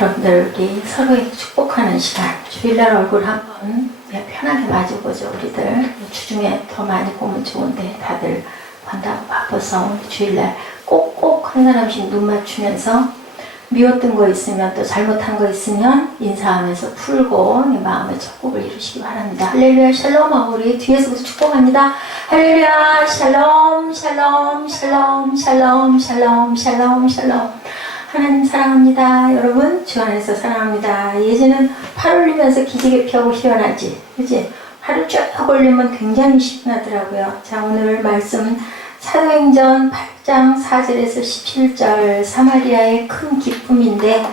여러분들이 서로에게 축복하는 시간, 주일날 얼굴 한번 편하게 마주보죠. 우리들 주중에 더 많이 보면 좋은데 다들 본다고 바빠서 주일날 꼭꼭 한 사람씩 눈 맞추면서 미웠던 거 있으면 또 잘못한 거 있으면 인사하면서 풀고 마음의 축복을 이루시기 바랍니다. 할렐루야 샬롬 하고 우리 뒤에서부터 축복합니다. 할렐루야 샬롬 샬롬 샬롬 샬롬 샬롬 샬롬 샬롬. 하나님 사랑합니다. 여러분 주 안에서 사랑합니다. 예전엔 팔 올리면서 기지개 펴고 시원하지, 그치? 팔을 쭉 올리면 굉장히 시원하더라고요. 자, 오늘 말씀 사도행전 8장 4절에서 17절 사마리아의 큰 기쁨인데,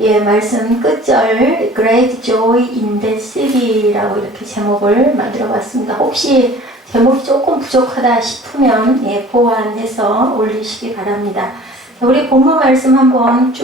예, 말씀 끝절 Great Joy in the City라고 이렇게 제목을 만들어 봤습니다. 혹시 제목이 조금 부족하다 싶으면 예, 보완해서 올리시기 바랍니다. 우리 본문 말씀 한번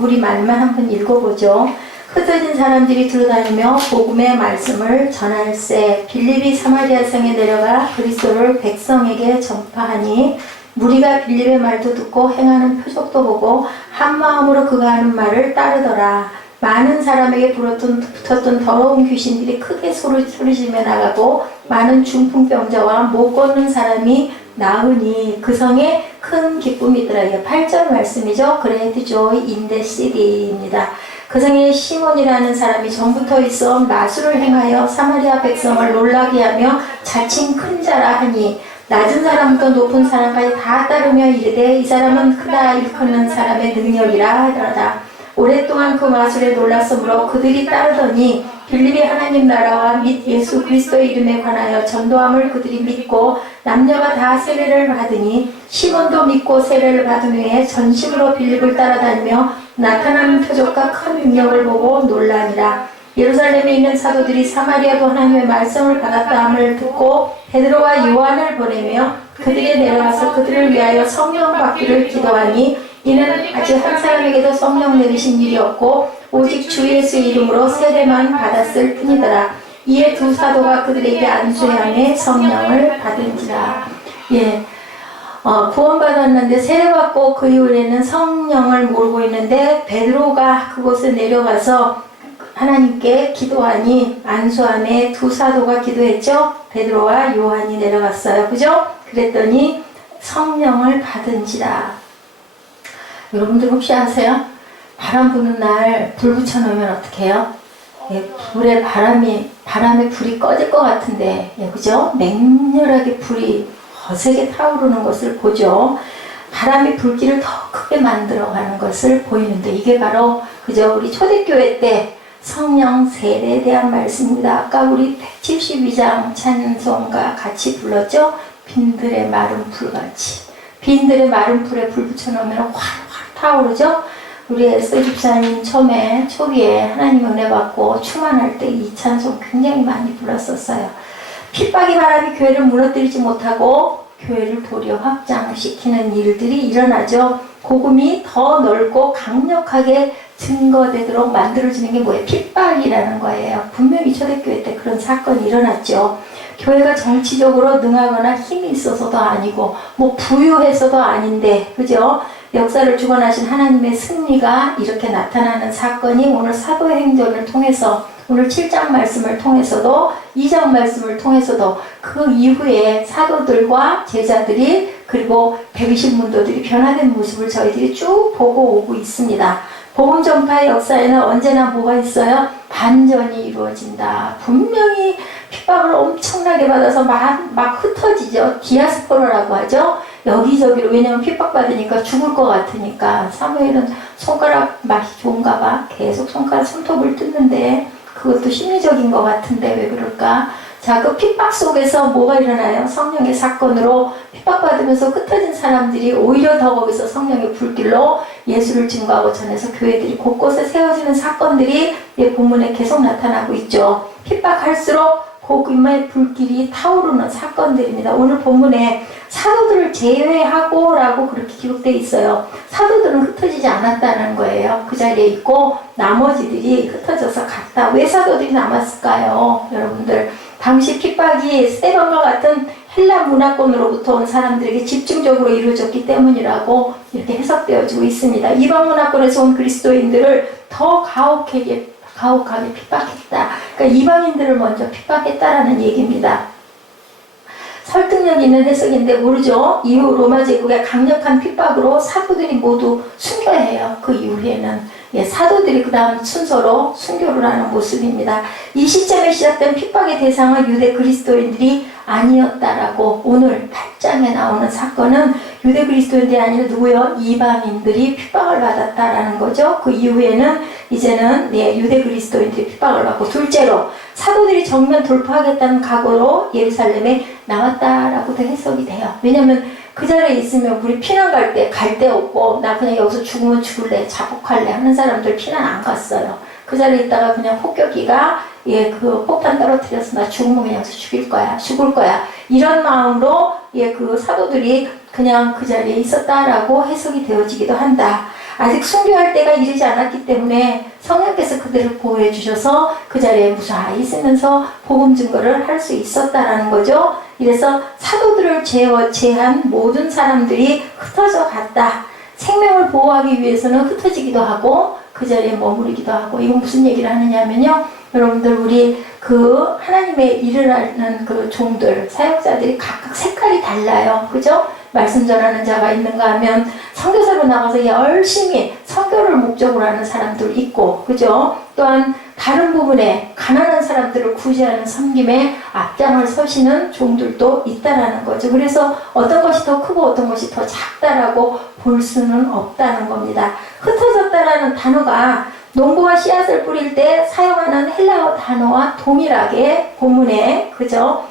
우리 말만 한번 읽어보죠. 흩어진 사람들이 들어다니며 복음의 말씀을 전할세 빌립이 사마리아 성에 내려가 그리스도를 백성에게 전파하니 무리가 빌립의 말도 듣고 행하는 표적도 보고 한 마음으로 그가 하는 말을 따르더라. 많은 사람에게 붙었던 더러운 귀신들이 크게 소리지며 나가고 많은 중풍병자와 못 걷는 사람이 나으니 그 성에 큰 기쁨이더라. 8절 말씀이죠. Great Joy in the City입니다. 그 성에 시몬이라는 사람이 전부터 있어 마술을 행하여 사마리아 백성을 놀라게 하며 자칭 큰 자라 하니 낮은 사람부터 높은 사람까지 다 따르며 이르되 이 사람은 크다 일컫는 사람의 능력이라 하더라. 오랫동안 그 마술에 놀랐으므로 그들이 따르더니 빌립이 하나님 나라와 및 예수 그리스도의 이름에 관하여 전도함을 그들이 믿고 남녀가 다 세례를 받으니 시몬도 믿고 세례를 받은 후에 전심으로 빌립을 따라다니며 나타나는 표적과 큰 능력을 보고 놀라니라. 예루살렘에 있는 사도들이 사마리아도 하나님의 말씀을 받았다 함을 듣고 베드로와 요한을 보내며 그들에 내려가서 그들을 위하여 성령 받기를 기도하니 이는 아직 한 사람에게도 성령 내리신 일이 없고 오직 주 예수의 이름으로 세례만 받았을 뿐이더라. 이에 두 사도가 그들에게 안수하며 성령을 받은지라. 예, 구원받았는데 세례받고 그 이후에는 성령을 모르고 있는데 베드로가 그곳에 내려가서 하나님께 기도하니 안수함에 두 사도가 기도했죠. 베드로와 요한이 내려갔어요. 그죠? 그랬더니 성령을 받은지라. 여러분들 혹시 아세요? 바람 부는 날 불 붙여놓으면 어떻게 해요? 예, 바람에 불이 꺼질 것 같은데, 예, 그죠? 맹렬하게 불이 거세게 타오르는 것을 보죠. 바람이 불길을 더 크게 만들어가는 것을 보이는데, 이게 바로, 그죠? 우리 초대교회 때 성령 세례에 대한 말씀입니다. 아까 우리 172장 찬송과 같이 불렀죠? 빈들의 마른 불같이. 빈들의 마른 불에 불 붙여놓으면 활활 타오르죠? 우리 에스 집사님 초기에 하나님 은혜 받고 충만할 때 이 찬송 굉장히 많이 불렀었어요. 핍박의 바람이 교회를 무너뜨리지 못하고 교회를 도리어 확장시키는 일들이 일어나죠. 복음이 더 넓고 강력하게 증거되도록 만들어지는 게 뭐예요? 핍박이라는 거예요. 분명히 초대교회 때 그런 사건이 일어났죠. 교회가 정치적으로 능하거나 힘이 있어서도 아니고 뭐 부유해서도 아닌데, 그죠? 역사를 주관하신 하나님의 승리가 이렇게 나타나는 사건이 오늘 사도행전을 통해서, 오늘 7장 말씀을 통해서도 2장 말씀을 통해서도 그 이후에 사도들과 제자들이 그리고 120문도들이 변화된 모습을 저희들이 쭉 보고 오고 있습니다. 복음 전파의 역사에는 언제나 뭐가 있어요? 반전이 이루어진다. 분명히 핍박을 엄청나게 받아서 막 흩어지죠. 디아스포라라고 하죠. 여기저기로. 왜냐면 핍박받으니까 죽을 것 같으니까. 사무엘은 손가락 맛이 좋은가 봐. 계속 손가락 손톱을 뜯는데 그것도 심리적인 것 같은데 왜 그럴까? 자, 그 핍박 속에서 뭐가 일어나요? 성령의 사건으로 핍박받으면서 흩어진 사람들이 오히려 더 거기서 성령의 불길로 예수를 증거하고 전해서 교회들이 곳곳에 세워지는 사건들이 이 본문에 계속 나타나고 있죠. 핍박할수록 복음의 불길이 타오르는 사건들입니다. 오늘 본문에 사도들을 제외하고 라고 그렇게 기록되어 있어요. 사도들은 흩어지지 않았다는 거예요. 그 자리에 있고 나머지들이 흩어져서 갔다. 왜 사도들이 남았을까요? 여러분들, 당시 핍박이 스데반과 같은 헬라 문화권으로부터 온 사람들에게 집중적으로 이루어졌기 때문이라고 이렇게 해석되어지고 있습니다. 이방 문화권에서 온 그리스도인들을 더 가혹하게 핍박했다. 그러니까 이방인들을 먼저 핍박했다라는 얘기입니다. 설득력 있는 해석인데 모르죠. 이후 로마 제국의 강력한 핍박으로 사도들이 모두 순교해요. 그 이후에는 사도들이 그 다음 순서로 순교를 하는 모습입니다. 이 시점에 시작된 핍박의 대상은 유대 그리스도인들이 아니었다라고 오늘 8장에 나오는 사건은 유대 그리스도인들이 아니라 누구요? 이방인들이 핍박을 받았다라는 거죠. 그 이후에는 이제는 유대 그리스도인들이 핍박을 받고, 둘째로 사도들이 정면 돌파하겠다는 각오로 예루살렘에 나왔다라고도 해석이 돼요. 왜냐하면 그 자리에 있으면 우리 피난 갈 데 없고 나 그냥 여기서 죽으면 죽을래, 자폭할래 하는 사람들 피난 안 갔어요. 그 자리에 있다가 그냥 폭격기가 그 폭탄 떨어뜨려서 나 죽으면 그냥 죽을 거야 이런 마음으로 그 사도들이 그냥 그 자리에 있었다라고 해석이 되어지기도 한다. 아직 순교할 때가 이르지 않았기 때문에 성령께서 그들을 보호해 주셔서 그 자리에 무사히 있으면서 복음 증거를 할 수 있었다라는 거죠. 이래서 사도들을 제한 모든 사람들이 흩어져 갔다. 생명을 보호하기 위해서는 흩어지기도 하고 그 자리에 머무르기도 하고. 이건 무슨 얘기를 하느냐면요, 여러분들 우리 그 하나님의 일을 하는 그 종들, 사역자들이 각각 색깔이 달라요. 그죠? 말씀 전하는 자가 있는가 하면 선교사로 나가서 열심히 선교를 목적으로 하는 사람들 있고, 그죠? 또한 다른 부분에 가난한 사람들을 구제하는 섬김에 앞장을 서시는 종들도 있다라는 거죠. 그래서 어떤 것이 더 크고 어떤 것이 더 작다라고 볼 수는 없다는 겁니다. 흩어졌다라는 단어가 농부가 씨앗을 뿌릴 때 사용하는 헬라어 단어와 동일하게 본문에, 그죠?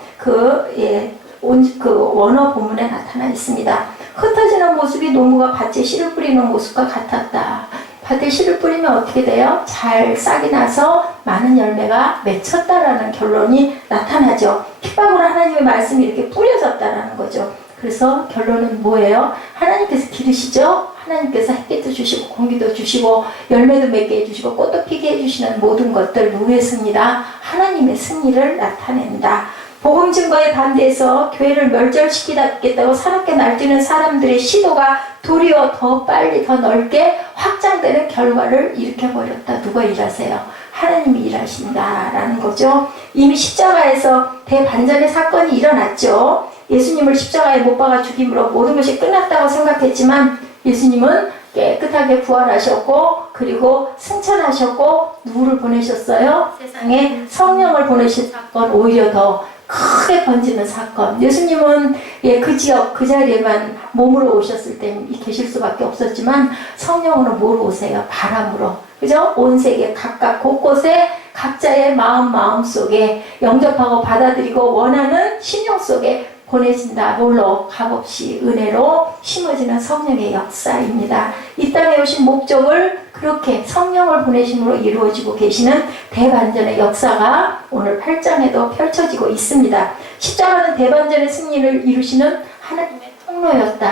원어 본문에 나타나 있습니다. 흩어지는 모습이 농부가 밭에 씨를 뿌리는 모습과 같았다. 밭에 씨를 뿌리면 어떻게 돼요? 잘 싹이 나서 많은 열매가 맺혔다라는 결론이 나타나죠. 핍박으로 하나님의 말씀이 이렇게 뿌려졌다라는 거죠. 그래서 결론은 뭐예요? 하나님께서 기르시죠? 하나님께서 햇빛도 주시고 공기도 주시고 열매도 맺게 해주시고 꽃도 피게 해주시는 모든 것들 누구의 승리다? 하나님의 승리를 나타낸다. 복음 증거에 반대해서 교회를 멸절시키겠다고 사납게 날뛰는 사람들의 시도가 도리어 더 빨리 더 넓게 확장되는 결과를 일으켜버렸다. 누가 일하세요? 하나님이 일하신다라는 거죠. 이미 십자가에서 대반전의 사건이 일어났죠. 예수님을 십자가에 못 박아 죽임으로 모든 것이 끝났다고 생각했지만 예수님은 깨끗하게 부활하셨고, 그리고 승천하셨고, 누구를 보내셨어요? 세상에 성령을 보내신 사건, 오히려 더 크게 번지는 사건. 예수님은 그 지역 그 자리에만 몸으로 오셨을 때 계실 수밖에 없었지만 성령으로 뭐로 오세요? 바람으로. 그죠? 온 세계 각각 곳곳에 각자의 마음속에 영접하고 받아들이고 원하는 심령 속에 보내진다. 뭘로? 값없이 은혜로 심어지는 성령의 역사입니다. 이 땅에 오신 목적을 그렇게 성령을 보내심으로 이루어지고 계시는 대반전의 역사가 오늘 8장에도 펼쳐지고 있습니다. 십자가는 대반전의 승리를 이루시는 하나님의 통로였다.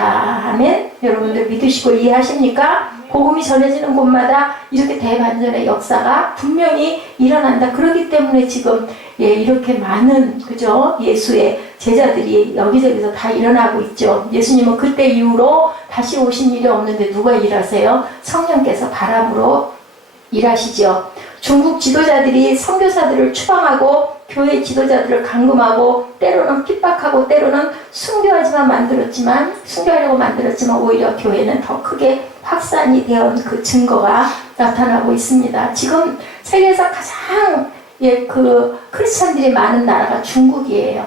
아멘. 여러분들 믿으시고 이해하십니까? 복음이 전해지는 곳마다 이렇게 대반전의 역사가 분명히 일어난다. 그렇기 때문에 지금 이렇게 많은, 그죠? 예수의 제자들이 여기저기서 다 일어나고 있죠. 예수님은 그때 이후로 다시 오신 일이 없는데 누가 일하세요? 성령께서 바람으로 일하시죠. 중국 지도자들이 선교사들을 추방하고 교회 지도자들을 감금하고 때로는 핍박하고 때로는 순교하려고 만들었지만 오히려 교회는 더 크게 확산이 되어 그 증거가 나타나고 있습니다. 지금 세계에서 가장 크리스찬들이 많은 나라가 중국이에요.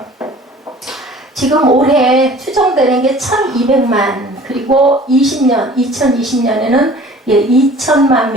지금 올해 추정되는 게 1200만, 그리고 2020년에는 2천만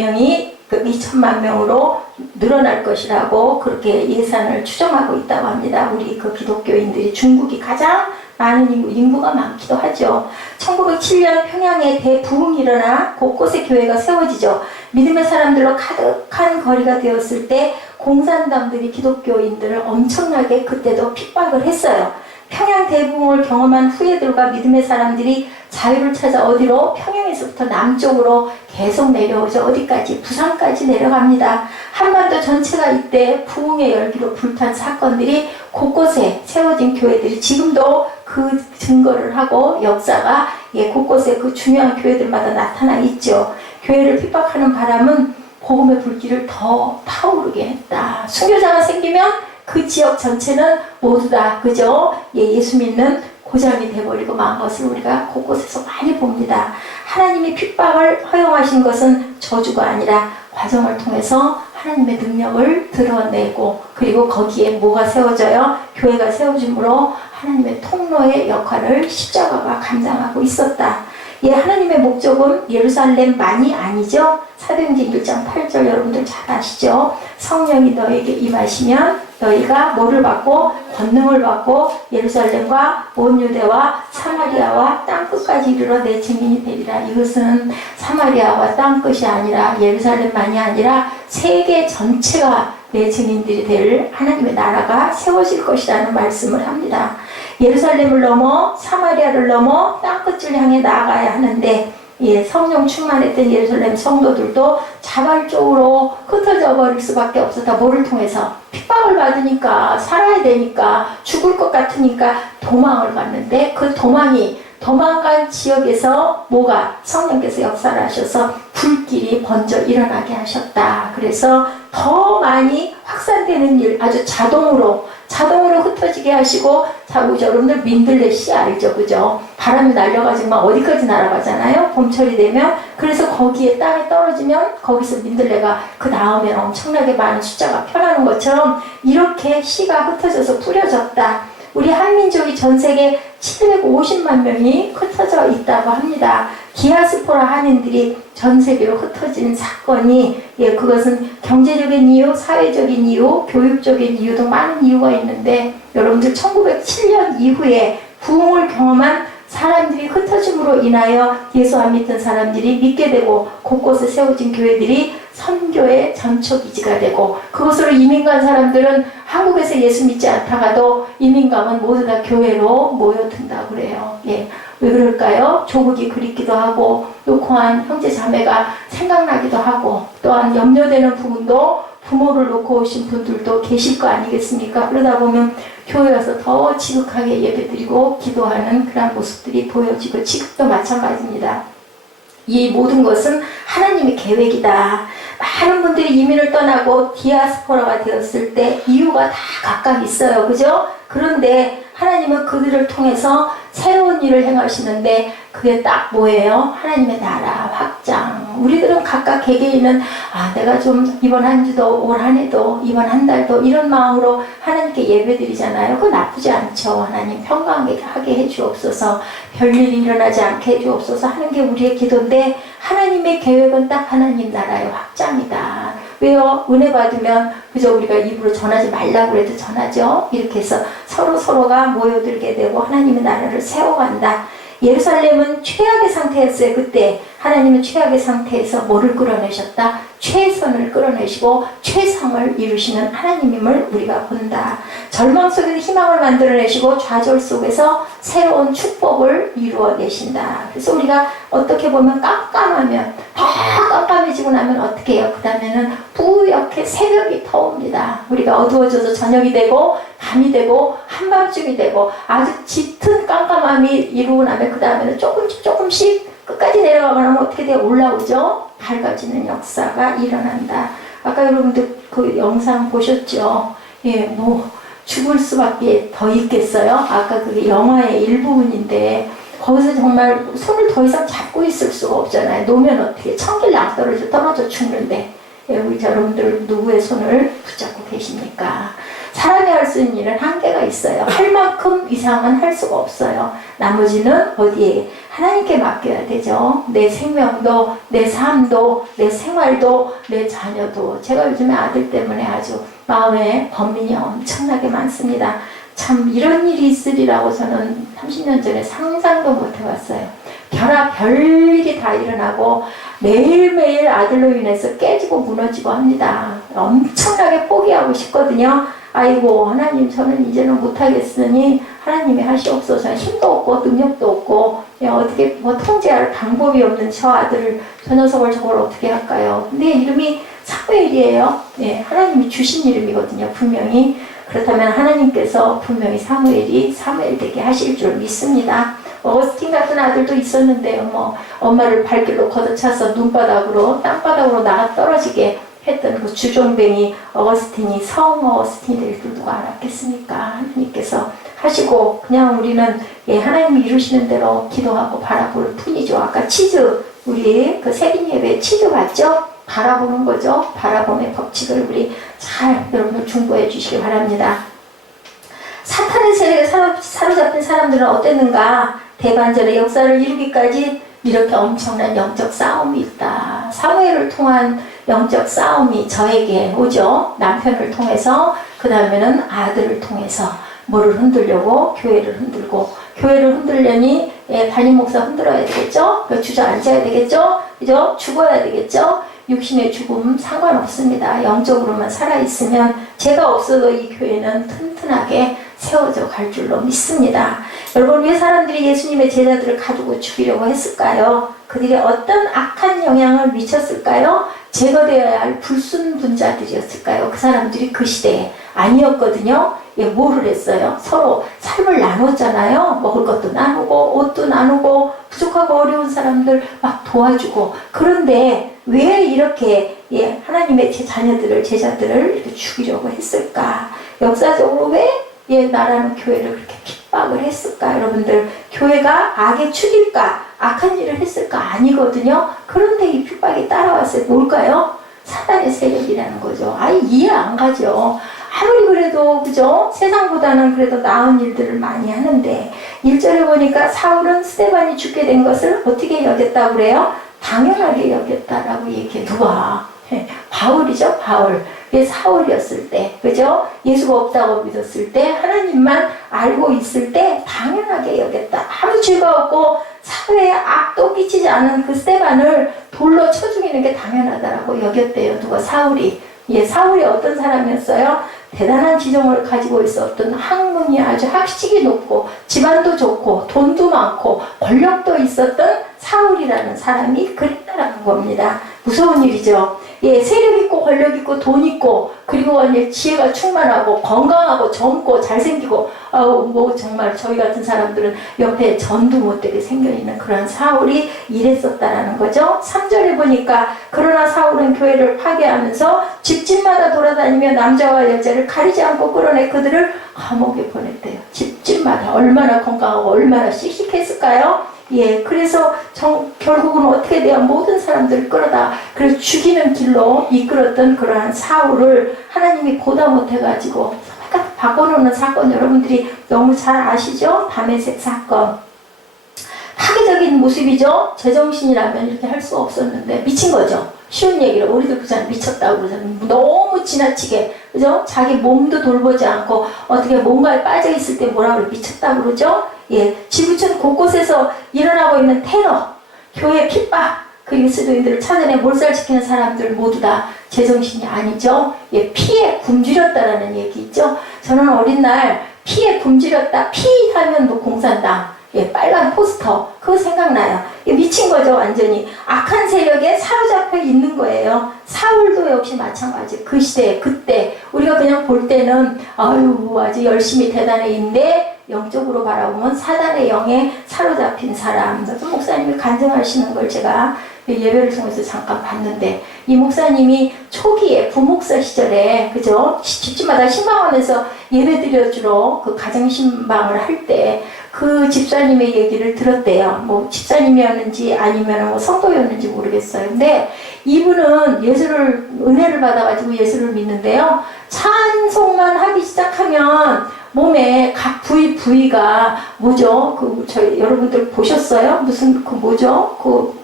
명으로 늘어날 것이라고 그렇게 예산을 추정하고 있다고 합니다. 우리 그 기독교인들이 중국이 가장 많은 인구가 많기도 하죠. 1907년 평양에 대부흥이 일어나 곳곳에 교회가 세워지죠. 믿음의 사람들로 가득한 거리가 되었을 때 공산당들이 기독교인들을 엄청나게 그때도 핍박을 했어요. 평양 대붕을 경험한 후예들과 믿음의 사람들이 자유를 찾아 어디로? 평양에서부터 남쪽으로 계속 내려오죠. 어디까지? 부산까지 내려갑니다. 한반도 전체가 이때 부흥의 열기로 불탄 사건들이 곳곳에 세워진 교회들이 지금도 그 증거를 하고 역사가 곳곳에 그 중요한 교회들마다 나타나 있죠. 교회를 핍박하는 바람은 복음의 불길을 더 타오르게 했다. 순교자가 생기면 그 지역 전체는 모두 다 그죠? 예수 믿는 고장이 돼버리고 만 것을 우리가 곳곳에서 많이 봅니다. 하나님이 핍박을 허용하신 것은 저주가 아니라 과정을 통해서 하나님의 능력을 드러내고 그리고 거기에 뭐가 세워져요? 교회가 세워짐으로 하나님의 통로의 역할을 십자가가 감당하고 있었다. 하나님의 목적은 예루살렘만이 아니죠. 사도행전 1장 8절 여러분들 잘 아시죠? 성령이 너에게 임하시면 너희가 뭐를 받고? 권능을 받고 예루살렘과 온 유대와 사마리아와 땅끝까지 이르러 내 증인이 되리라. 이것은 사마리아와 땅끝이 아니라 예루살렘만이 아니라 세계 전체가 내 증인들이 될 하나님의 나라가 세워질 것이라는 말씀을 합니다. 예루살렘을 넘어 사마리아를 넘어 땅끝을 향해 나아가야 하는데 성령 충만했던 예루살렘 성도들도 자발적으로 흩어져 버릴 수밖에 없었다. 뭐를 통해서? 핍박을 받으니까 살아야 되니까 죽을 것 같으니까 도망을 갔는데 그 도망간 지역에서 뭐가? 성령께서 역사를 하셔서 불길이 번져 일어나게 하셨다. 그래서 더 많이 확산되는 일, 아주 자동으로 흩어지게 하시고, 여러분들 민들레 씨 알죠? 그죠? 바람이 날려가지고 막 어디까지 날아가잖아요? 봄철이 되면. 그래서 거기에 땅에 떨어지면 거기서 민들레가 그 다음에 엄청나게 많은 숫자가 펴나는 것처럼 이렇게 씨가 흩어져서 뿌려졌다. 우리 한민족이 전 세계 750만 명이 흩어져 있다고 합니다. 디아스포라 한인들이 전 세계로 흩어진 사건이 그것은 경제적인 이유, 사회적인 이유, 교육적인 이유도 많은 이유가 있는데 여러분들 1907년 이후에 부흥을 경험한 사람들이 흩어짐으로 인하여 예수 안 믿던 사람들이 믿게 되고 곳곳에 세워진 교회들이 선교의 전초기지가 되고 그곳으로 이민 간 사람들은 한국에서 예수 믿지 않다가도 이민 가면 모두 다 교회로 모여든다고 그래요. 왜 그럴까요? 조국이 그립기도 하고 노코한 형제 자매가 생각나기도 하고 또한 염려되는 부분도 부모를 놓고 오신 분들도 계실 거 아니겠습니까? 그러다 보면 교회 와서 더 지극하게 예배드리고 기도하는 그런 모습들이 보여지고 지금도 마찬가지입니다. 이 모든 것은 하나님의 계획이다. 많은 분들이 이민을 떠나고 디아스포라가 되었을 때 이유가 다 각각 있어요. 그죠? 그런데 하나님은 그들을 통해서 새로운 일을 행하시는데 그게 딱 뭐예요? 하나님의 나라 확장. 우리들은 각각 개개인은 내가 좀 이번 한 주도 올 한 해도 이번 한 달도 이런 마음으로 하나님께 예배드리잖아요. 그거 나쁘지 않죠. 하나님 평강하게 해주옵소서. 별일이 일어나지 않게 해주옵소서 하는 게 우리의 기도인데 하나님의 계획은 딱 하나님 나라의 확장이다. 왜요? 은혜 받으면 그저 우리가 입으로 전하지 말라고 해도 전하죠. 이렇게 해서 서로가 모여들게 되고 하나님의 나라를 세워간다. 예루살렘은 최악의 상태였어요. 그때 하나님은 최악의 상태에서 뭐를 끌어내셨다? 최선을 끌어내시고 최상을 이루시는 하나님임을 우리가 본다. 절망 속에서 희망을 만들어내시고 좌절 속에서 새로운 축복을 이루어내신다. 그래서 우리가 어떻게 보면 깜깜하면 더 깜깜해지고 나면 어떻게 해요? 그 다음에는 뿌옇게 새벽이 터옵니다. 우리가 어두워져서 저녁이 되고 밤이 되고 한밤중이 되고 아주 짙은 깜깜함이 이루고 나면 그 다음에는 조금씩 끝까지 내려가고 나면 어떻게 돼요? 올라오죠? 밝아지는 역사가 일어난다. 아까 여러분들 그 영상 보셨죠? 죽을 수밖에 더 있겠어요? 아까 그게 영화의 일부분인데 거기서 정말 손을 더 이상 잡고 있을 수가 없잖아요. 놓으면 어떻게 천길 떨어져 죽는데 우리 여러분들 누구의 손을 붙잡고 계십니까? 사람이 할 수 있는 일은 한계가 있어요. 할 만큼 이상은 할 수가 없어요. 나머지는 어디에? 하나님께 맡겨야 되죠. 내 생명도, 내 삶도, 내 생활도, 내 자녀도. 제가 요즘에 아들 때문에 아주 마음에 번민이 엄청나게 많습니다. 참 이런 일이 있으리라고 저는 30년 전에 상상도 못 해봤어요. 별일이 다 일어나고 매일매일 아들로 인해서 깨지고 무너지고 합니다. 엄청나게 포기하고 싶거든요. 아이고 하나님 저는 이제는 못하겠으니 하나님이 하시옵소서. 힘도 없고 능력도 없고 어떻게 뭐 통제할 방법이 없는 저 아들을, 저 녀석을 저걸 어떻게 할까요? 근데 이름이 사무엘이에요. 예, 하나님이 주신 이름이거든요, 분명히. 그렇다면 하나님께서 분명히 사무엘이 사무엘 되게 하실 줄 믿습니다. 어거스틴 같은 아들도 있었는데요. 뭐 엄마를 발길로 걷어차서 눈바닥으로 땅바닥으로 나가 떨어지게 했던 그 주종뱅이 어거스틴이 성 어거스틴이 될 줄 누가 알았겠습니까? 하나님께서 하시고 그냥 우리는 하나님이 이루시는 대로 기도하고 바라볼 뿐이죠. 아까 치즈, 우리 그 새긴 예배 치즈 봤죠? 바라보는 거죠. 바라봄의 법칙을 우리 잘 여러분들 중보해 주시기 바랍니다. 사탄의 세력에 사로잡힌 사람들은 어땠는가? 대반전의 역사를 이루기까지 이렇게 엄청난 영적 싸움이 있다. 사무엘을 통한 영적 싸움이 저에게 오죠. 남편을 통해서, 그 다음에는 아들을 통해서 뭐를 흔들려고? 교회를 흔들고, 교회를 흔들려니 담임 목사 흔들어야 되겠죠? 주저앉아야 되겠죠? 그죠? 죽어야 되겠죠? 육신의 죽음 상관없습니다. 영적으로만 살아있으면 제가 없어도 이 교회는 튼튼하게 세워져 갈 줄로 믿습니다. 여러분, 왜 사람들이 예수님의 제자들을 가두고 죽이려고 했을까요? 그들이 어떤 악한 영향을 미쳤을까요? 제거되어야 할 불순분자들이었을까요? 그 사람들이 그 시대에 아니었거든요. 뭐를 했어요? 서로 삶을 나눴잖아요. 먹을 것도 나누고 옷도 나누고 부족하고 어려운 사람들 막 도와주고. 그런데 왜 이렇게 하나님의 자녀들을, 제자들을 이렇게 죽이려고 했을까? 역사적으로 왜 나라는 교회를 그렇게 핍박을 했을까? 여러분들, 교회가 악에 죽일까? 악한 일을 했을까? 아니거든요. 그런데 이 핍박이 따라왔어요. 뭘까요? 사단의 세력이라는 거죠. 이해 안 가죠. 아무리 그래도, 그죠? 세상보다는 그래도 나은 일들을 많이 하는데, 1절에 보니까 사울은 스데반이 죽게 된 것을 어떻게 여겼다고 그래요? 당연하게 여겼다라고 얘기해. 누가? 바울이죠, 바울. 사울이었을 때, 그죠? 예수가 없다고 믿었을 때, 하나님만 알고 있을 때 당연하게 여겼다. 아무 죄가 없고 사회에 악도 끼치지 않은 그 스데반을 돌로 쳐 죽이는 게 당연하다라고 여겼대요. 누가? 사울이. 사울이 어떤 사람이었어요? 대단한 지정을 가지고 있었던, 학문이 아주 학식이 높고 집안도 좋고 돈도 많고 권력도 있었던 사울이라는 사람이 그랬다라는 겁니다. 무서운 일이죠. 세력 있고 권력 있고 돈 있고, 그리고 지혜가 충만하고 건강하고 젊고 잘생기고, 뭐 정말 저희 같은 사람들은 옆에 전도 못되게 생겨있는 그런 사울이 이랬었다라는 거죠. 3절에 보니까 그러나 사울은 교회를 파괴하면서 집집마다 돌아다니며 남자와 여자를 가리지 않고 끌어내 그들을 감옥에 보냈대요. 집집마다. 얼마나 건강하고 얼마나 씩씩했을까요? 그래서 결국은 어떻게 돼요? 모든 사람들을 끌어다 그래서 죽이는 길로 이끌었던 그러한 사울을 하나님이 보다 못해가지고 바꿔놓는 사건, 여러분들이 너무 잘 아시죠? 다메섹 사건. 파괴적인 모습이죠? 제정신이라면 이렇게 할 수 없었는데 미친 거죠. 쉬운 얘기로 우리도 그 사람 미쳤다고 그러잖아요. 너무 지나치게, 그죠? 자기 몸도 돌보지 않고 어떻게 뭔가에 빠져 있을 때 뭐라 그래? 미쳤다고 그러죠? 지구촌 곳곳에서 일어나고 있는 테러, 교회 핍박, 그 그리스도인들을 찾아내 몰살시키는 사람들 모두 다 제정신이 아니죠. 피에 굶주렸다라는 얘기 있죠. 저는 어린 날 피에 굶주렸다, 피하면 뭐 공산당, 빨간 포스터, 그거 생각나요. 미친 거죠, 완전히. 악한 세력에 사로잡혀 있는 거예요. 사울도 역시 마찬가지. 그 시대, 그때 우리가 그냥 볼 때는 아주 열심히 대단해 있는데, 영적으로 바라보면 사단의 영에 사로잡힌 사람. 목사님이 간증하시는 걸 제가 예배를 통해서 잠깐 봤는데, 이 목사님이 초기에 부목사 시절에, 그죠? 집집마다 신방원에서 예배 드려주러 그 가정신방을 할 때 그 집사님의 얘기를 들었대요. 뭐 집사님이었는지 아니면 뭐 성도였는지 모르겠어요. 근데 이분은 은혜를 받아가지고 예수를 믿는데요. 찬송만 하기 시작하면 몸에 각 부위가 뭐죠? 여러분들 보셨어요? 무슨 뭐죠? 뭐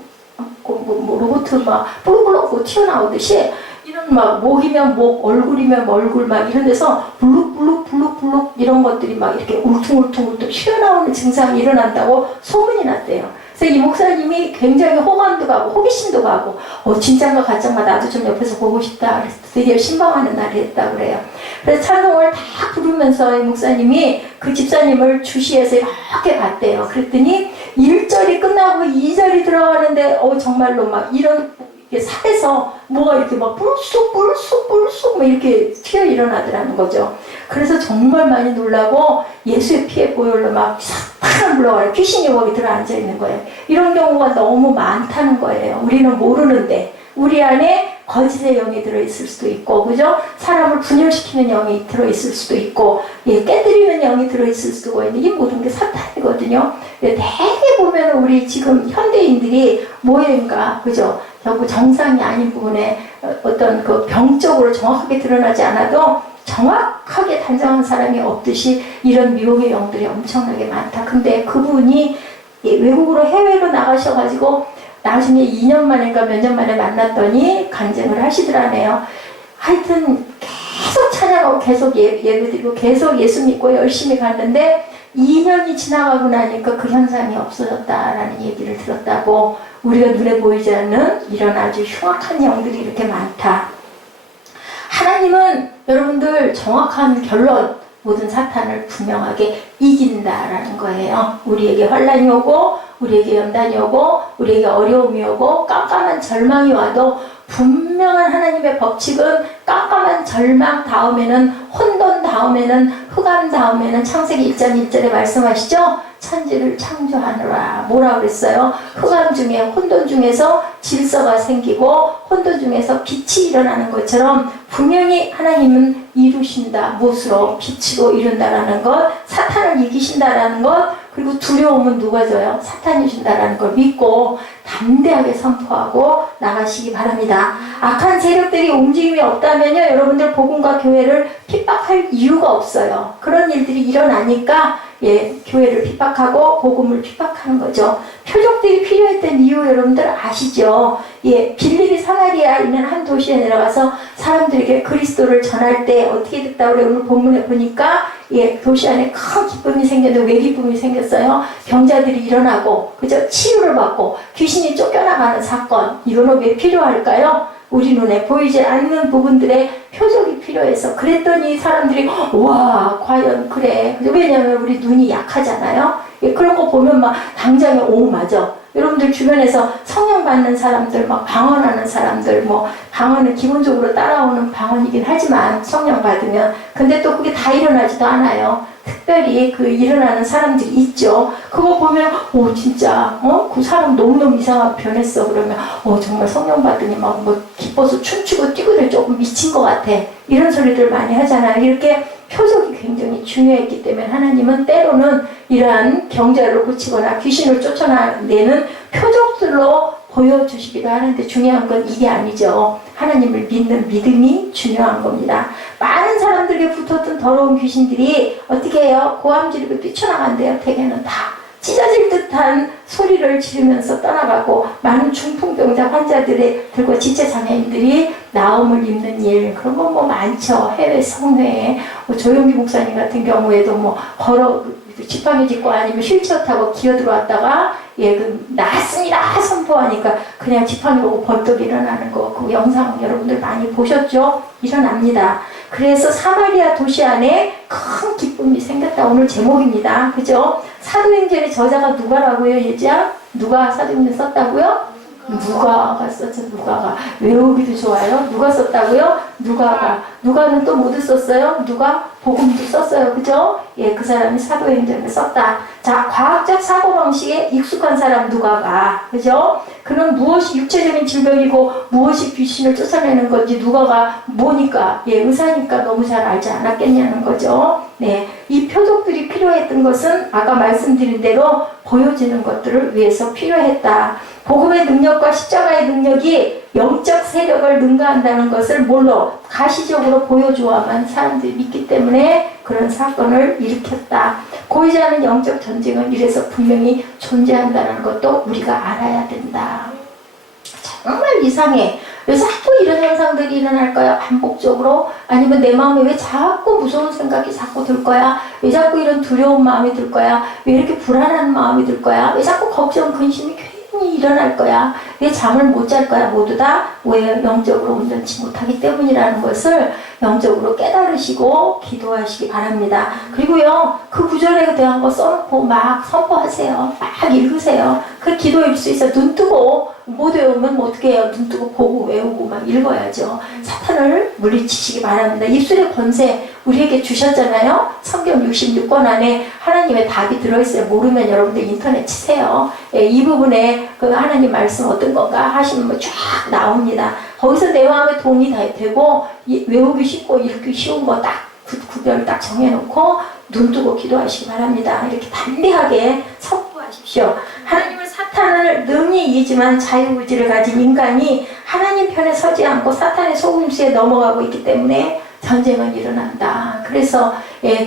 로봇 막 뿔룩뿔룩 튀어나오듯이 이런 막 목이면 목, 얼굴이면 얼굴 막 이런 데서 블룩블룩 이런 것들이 막 이렇게 울퉁울퉁 튀어나오는 증상이 일어난다고 소문이 났대요. 그래서 그래서 이 목사님이 굉장히 호감도 가고 호기심도 가고 진짜인가 가짜인가 나도 좀 옆에서 보고 싶다. 그래서 드디어 신방하는 날이 됐다고 그래요. 그래서 찬송을 다 부르면서 이 목사님이 그 집사님을 주시해서 이렇게 봤대요. 그랬더니 1절이 끝나고 2절이 들어가는데 정말로 막 이런 살에서 뭐가 이렇게 막 불쑥 막 이렇게 튀어 일어나더라는 거죠. 그래서 정말 많이 놀라고 예수의 피에 보혈로 막 싹 물러가요. 귀신이 거기 들어앉아 있는 거예요. 이런 경우가 너무 많다는 거예요. 우리는 모르는데 우리 안에 거짓의 영이 들어있을 수도 있고, 그죠? 사람을 분열시키는 영이 들어있을 수도 있고, 깨뜨리는 영이 들어있을 수도 있고, 이 모든 게 사탄이거든요. 대개 보면 우리 지금 현대인들이 뭐인가, 그죠? 결국 정상이 아닌 부분에 어떤 그 병적으로 정확하게 드러나지 않아도 정확하게 단정한 사람이 없듯이 이런 미혹의 영들이 엄청나게 많다. 근데 그분이 외국으로 해외로 나가셔가지고 나중에 2년 만인가 몇 년 만에 만났더니 간증을 하시더라네요. 하여튼 계속 찬양하고 계속 예배드리고 계속 예수 믿고 열심히 갔는데 2년이 지나가고 나니까 그 현상이 없어졌다라는 얘기를 들었다고. 우리가 눈에 보이지 않는 이런 아주 흉악한 영들이 이렇게 많다. 하나님은 여러분들 정확한 결론, 모든 사탄을 분명하게 이긴다라는 거예요. 우리에게 환난이 오고 우리에게 연단이 오고 우리에게 어려움이 오고 깜깜한 절망이 와도 분명한 하나님의 법칙은 깜깜한 절망 다음에는 혼돈 다음에는 흑암 다음에는 창세기 1장 1절에 말씀하시죠? 천지를 창조하느라. 뭐라 그랬어요? 흑암 중에 혼돈 중에서 질서가 생기고 혼돈 중에서 빛이 일어나는 것처럼 분명히 하나님은 이루신다. 무엇으로? 빛으로 이룬다라는 것, 사탄을 이기신다라는 것, 그리고 두려움은 누가 줘요? 사탄이 준다라는 걸 믿고 담대하게 선포하고 나가시기 바랍니다. 악한 세력들이 움직임이 없다면요, 여러분들 복음과 교회를 핍박할 이유가 없어요. 그런 일들이 일어나니까 교회를 핍박하고 복음을 핍박하는 거죠. 표적들이 필요했던 이유 여러분들 아시죠? 빌립이 사마리아에 있는 한 도시에 내려가서 사람들에게 그리스도를 전할 때 어떻게 됐다고 그래? 오늘 본문에 보니까 도시 안에 큰 기쁨이 생겼는데 왜 기쁨이 생겼어요? 병자들이 일어나고, 그죠? 치유를 받고 귀신이 쫓겨나가는 사건. 이거는 왜 필요할까요? 우리 눈에 보이지 않는 부분들의 표적이 필요해서. 그랬더니 사람들이 와 과연 그래. 왜냐하면 우리 눈이 약하잖아요. 그런 거 보면 막 당장에 맞아. 여러분들 주변에서 성령 받는 사람들, 막 방언하는 사람들, 뭐 방언은 기본적으로 따라오는 방언이긴 하지만 성령 받으면, 근데 또 그게 다 일어나지도 않아요. 특별히 그 일어나는 사람들이 있죠. 그거 보면 진짜 그 사람 너무너무 이상하게 변했어. 그러면 정말 성령 받으니 막 뭐 기뻐서 춤추고 뛰고 조금 미친 것 같아. 이런 소리들 많이 하잖아요. 이렇게 표적이 굉장히 중요했기 때문에 하나님은 때로는 이러한 병자를 고치거나 귀신을 쫓아내는 표적들로 보여주시기도 하는데, 중요한 건 이게 아니죠. 하나님을 믿는 믿음이 중요한 겁니다. 많은 사람들에게 붙었던 더러운 귀신들이 어떻게 해요? 고함지르고 뛰쳐나간대요. 대개는 다 찢어질 듯한 소리를 지르면서 떠나가고, 많은 중풍병자 환자들이 들고 지체장애인들이 나음을 입는 일, 그런 건 뭐 많죠. 해외 성회에 조용기 목사님 같은 경우에도 뭐 걸어 지팡이 짚고 아니면 휠체어 타고 기어 들어왔다가 나았습니다 선포하니까 그냥 지팡이 보고 벌떡 일어나는 거, 그 영상 여러분들 많이 보셨죠? 일어납니다. 그래서 사마리아 도시 안에 큰 기쁨이 생겼다. 오늘 제목입니다. 그죠? 사도행전의 저자가 누가라고요? 예지야? 누가 사도행전 썼다고요? 누가가 썼죠. 누가가 외우기도 좋아요. 누가 썼다고요? 누가는 또 뭐도 썼어요? 누가 복음도 썼어요. 그죠? 그 사람이 사도행전을 썼다. 자, 과학적 사고방식에 익숙한 사람 누가가, 그죠? 그는 무엇이 육체적인 질병이고 무엇이 귀신을 쫓아내는 건지 누가가 뭐니까, 의사니까 너무 잘 알지 않았겠냐는 거죠. 이 표적들이 필요했던 것은 아까 말씀드린 대로 보여지는 것들을 위해서 필요했다. 복음의 능력과 십자가의 능력이 영적 세력을 능가한다는 것을 뭘로? 가시적으로 보여주어야만 사람들이 믿기 때문에 그런 사건을 일으켰다. 보이지 않는 영적 전쟁은 이래서 분명히 존재한다는 것도 우리가 알아야 된다. 정말 이상해. 왜 자꾸 이런 현상들이 일어날까요? 반복적으로? 아니면 내 마음에 왜 자꾸 무서운 생각이 자꾸 들 거야? 왜 자꾸 이런 두려운 마음이 들 거야? 왜 이렇게 불안한 마음이 들 거야? 왜 자꾸 걱정, 근심이 분명히 일어날 거야. 왜 잠을 못 잘 거야? 모두 다 왜 영적으로 온전치 못하기 때문이라는 것을 영적으로 깨달으시고 기도하시기 바랍니다. 그리고요, 그 구절에 대한 거 써놓고 막 선포하세요. 막 읽으세요. 그 기도일 수 있어요. 눈 뜨고 못 외우면 뭐 어떻게 해요? 눈 뜨고 보고 외우고 막 읽어야죠. 사탄을 물리치시기 바랍니다. 입술의 권세 우리에게 주셨잖아요. 성경 66권 안에 하나님의 답이 들어있어요. 모르면 여러분들 인터넷 치세요. 예, 이 부분에 그 하나님 말씀 어떤 건가 하시면 쫙 나옵니다. 거기서 내 마음에 동의 다 되고 외우기 쉽고 읽기 쉬운 거 딱 구별 딱 정해놓고 눈 뜨고 기도하시기 바랍니다. 이렇게 담대하게 선포하십시오. 하나님은 사탄을 능히 이기지만 자유의지를 가진 인간이 하나님 편에 서지 않고 사탄의 속임수에 넘어가고 있기 때문에 전쟁은 일어난다. 그래서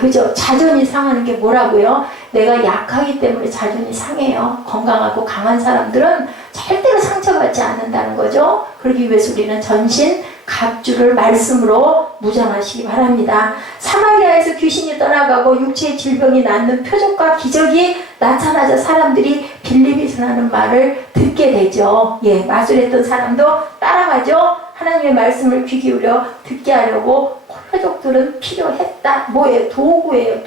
그저 자존이 상하는 게 뭐라고요? 내가 약하기 때문에 자존이 상해요. 건강하고 강한 사람들은 절대로 상처받지 않는다는 거죠. 그러기 위해서 우리는 전신 갑주를 말씀으로 무장하시기 바랍니다. 사마리아에서 귀신이 떠나가고 육체의 질병이 낫는 표적과 기적이 나타나자 사람들이 빌립이서라는 말을 듣게 되죠. 마술했던 사람도 따라가죠. 하나님의 말씀을 귀 기울여 듣게 하려고 표적들은 필요했다. 뭐예요? 도구예요.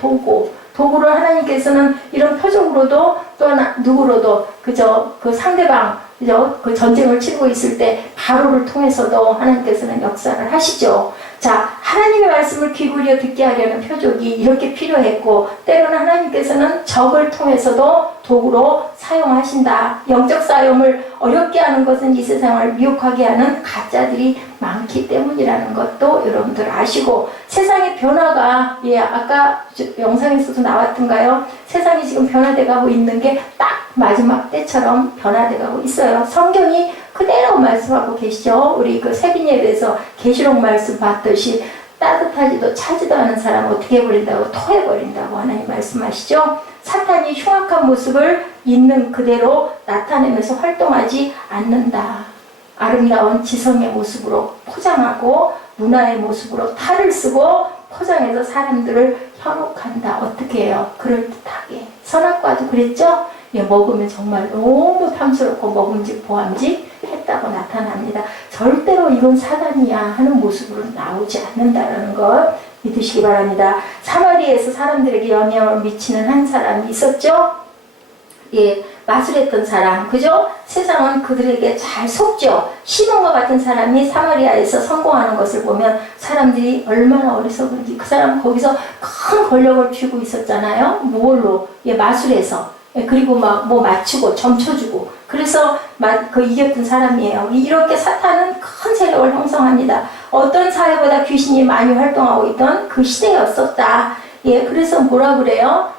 도구를 하나님께서는 이런 표적으로도 또 누구로도 그저 그 상대방 그죠? 그 전쟁을 치르고 있을 때 바로를 통해서도 하나님께서는 역사를 하시죠. 자, 하나님의 말씀을 귀 기울여 듣게 하려는 표적이 이렇게 필요했고 때로는 하나님께서는 적을 통해서도 도구로 사용하신다. 영적 싸움을 어렵게 하는 것은 이 세상을 미혹하게 하는 가짜들이 많기 때문이라는 것도 여러분들 아시고 세상의 변화가 아까 영상에서도 나왔던가요? 세상이 지금 변화돼가고 있는 게 딱 마지막 때처럼 변화돼가고 있어요. 성경이 그대로 말씀하고 계시죠. 우리 그 세빈 예배에서 계시록 말씀 봤듯이 따뜻하지도 차지도 않은 사람 어떻게 해버린다고 토해버린다고 하나님 말씀하시죠. 사탄이 흉악한 모습을 있는 그대로 나타내면서 활동하지 않는다. 아름다운 지성의 모습으로 포장하고 문화의 모습으로 탈을 쓰고 포장해서 사람들을 현혹한다. 어떻게 해요? 그럴듯하게. 선악과도 그랬죠? 먹으면 정말 너무 탐스럽고 먹음직 보암직 했다고 나타납니다. 절대로 이건 사단이야 하는 모습으로 나오지 않는다는 것 믿으시기 바랍니다. 사마리아에서 사람들에게 영향을 미치는 한 사람이 있었죠. 마술했던 사람, 그죠? 세상은 그들에게 잘 속죠. 시몬과 같은 사람이 사마리아에서 성공하는 것을 보면 사람들이 얼마나 어리석은지. 그 사람 거기서 큰 권력을 쥐고 있었잖아요. 뭘로? 마술에서. 그리고 뭐 맞추고 점쳐주고 그래서 그 이겼던 사람이에요. 이렇게 사탄은 큰 세력을 형성합니다. 어떤 사회보다 귀신이 많이 활동하고 있던 그 시대였었다. 그래서 뭐라 그래요?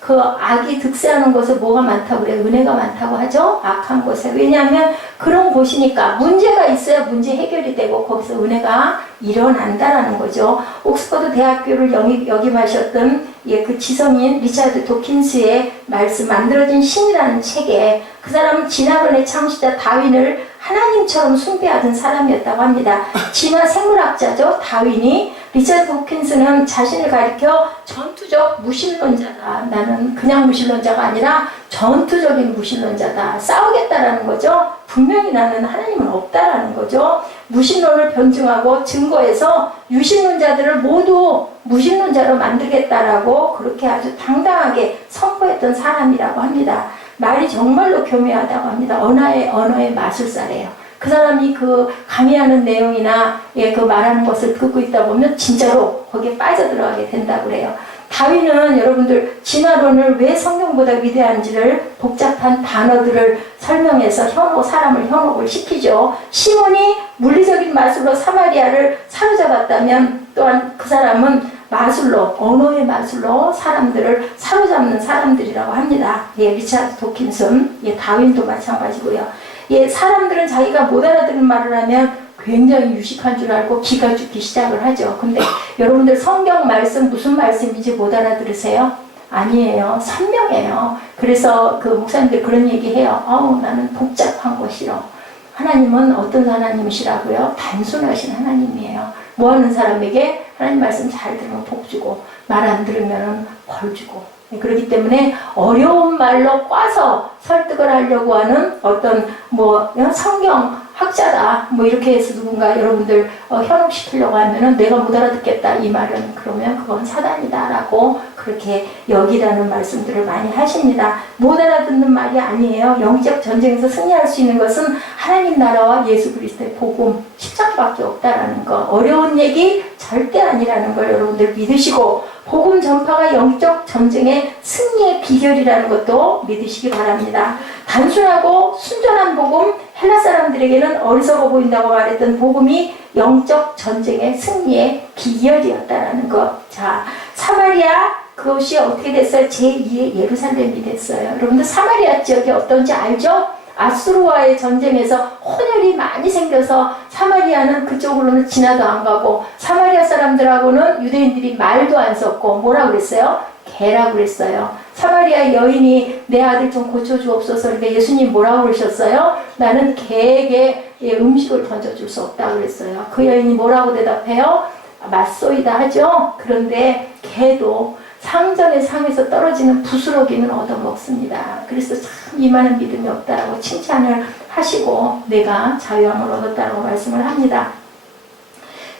그 악이 득세하는 곳에 뭐가 많다고 그래요? 은혜가 많다고 하죠? 악한 곳에. 왜냐하면 그런 곳이니까 문제가 있어야 문제 해결이 되고 거기서 은혜가 일어난다라는 거죠. 옥스퍼드 대학교를 역임하셨던 그 지성인 리차드 도킨스의 말씀 만들어진 신이라는 책에 그 사람은 진화론의 창시자 다윈을 하나님처럼 숭배하던 사람이었다고 합니다. 진화 생물학자죠. 다윈이. 리차드 도킨스는 자신을 가리켜 전투적 무신론자다. 나는 그냥 무신론자가 아니라 전투적인 무신론자다. 싸우겠다라는 거죠. 분명히 나는 하나님은 없다라는 거죠. 무신론을 변증하고 증거해서 유신론자들을 모두 무신론자로 만들겠다라고 그렇게 아주 당당하게 선포했던 사람이라고 합니다. 말이 정말로 교묘하다고 합니다. 언어의 마술사래요. 그 사람이 그 강의하는 내용이나 그 말하는 것을 듣고 있다 보면 진짜로 거기에 빠져들어가게 된다고 그래요. 다윈은 여러분들 진화론을 왜 성경보다 위대한지를 복잡한 단어들을 설명해서 사람을 현혹을 시키죠. 시몬이 물리적인 마술로 사마리아를 사로잡았다면 또한 그 사람은 마술로, 언어의 마술로 사람들을 사로잡는 사람들이라고 합니다. 리차드 도킨슨, 다윈도 마찬가지고요. 사람들은 자기가 못 알아듣는 말을 하면 굉장히 유식한 줄 알고 기가 죽기 시작을 하죠. 근데 여러분들 성경 말씀 무슨 말씀인지 못 알아들으세요? 아니에요. 선명해요. 그래서 그 목사님들 그런 얘기 해요. 나는 복잡한 거 싫어. 하나님은 어떤 하나님이시라고요? 단순하신 하나님이에요. 뭐 하는 사람에게 하나님 말씀 잘 들으면 복 주고 말 안 들으면 벌 주고 그렇기 때문에 어려운 말로 꽈서 설득을 하려고 하는 어떤 성경 학자다 이렇게 해서 누군가 여러분들 현혹시키려고 하면은 내가 못 알아듣겠다 이 말은 그러면 그건 사단이다 라고 그렇게 여기라는 말씀들을 많이 하십니다. 못 알아듣는 말이 아니에요. 영적 전쟁에서 승리할 수 있는 것은 하나님 나라와 예수 그리스도의 복음 십자가밖에 없다라는 거, 어려운 얘기 절대 아니라는 걸 여러분들 믿으시고 복음 전파가 영적 전쟁의 승리의 비결이라는 것도 믿으시기 바랍니다. 단순하고 순전한 복음, 헬라 사람들에게는 어리석어 보인다고 말했던 복음이 영적 전쟁의 승리의 비결이었다라는 것. 자, 사마리아 그것이 어떻게 됐어요? 제2의 예루살렘이 됐어요. 여러분들 사마리아 지역이 어떤지 알죠? 아수르와의 전쟁에서 혼혈이 많이 생겨서 사마리아는 그쪽으로는 지나도 안 가고 사마리아 사람들하고는 유대인들이 말도 안 섞고 뭐라고 그랬어요? 개라고 그랬어요. 사마리아 여인이 내 아들 좀 고쳐주옵소서. 그러니까 예수님 뭐라고 그러셨어요? 나는 개에게 음식을 던져줄 수 없다고 그랬어요. 그 여인이 뭐라고 대답해요? 맞소이다 하죠. 그런데 개도 상전의 상에서 떨어지는 부스러기는 얻어먹습니다. 그래서 참 이만한 믿음이 없다라고 칭찬을 하시고 내가 자유함을 얻었다라고 말씀을 합니다.